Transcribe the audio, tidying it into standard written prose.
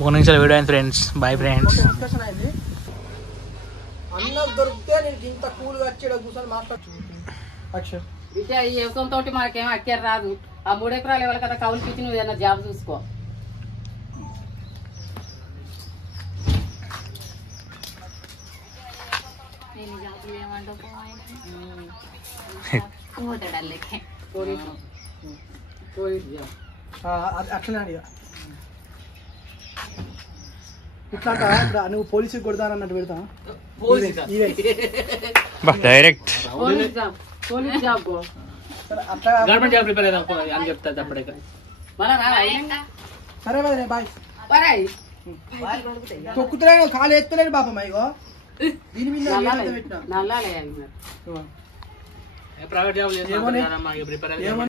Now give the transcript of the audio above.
3 నిమిషాల వీడియో అయింది friends. Bye friends. Discussion అయింది. అన్నకు దొరికితే నేను ఇంత కూల్గా వచ్చి కూర్చొని మాట్లాడు. ఈ వ్యవసాయంతో మనకేం అక్కర్ రాదు. ఆ 3 ఎకరాలు ఎవరి కదా కౌలు పిచ్చి నువ్వు ఏదైనా జాబ్ చూసుకో. అట్లనే ఇట్లా నువ్వు పోలీసుకి కొడతానన్నట్టు పెడతా డైరెక్ట్ గవర్నమెంట్ జాబ్ ప్రిపేర్ అని చెప్తా. సరే బాయ్. తొక్కుతలే కాలు ఎత్తలేడు పాపం. ఇగో దీని మీద నల్లాలే ప్రైవేట్ జాబ్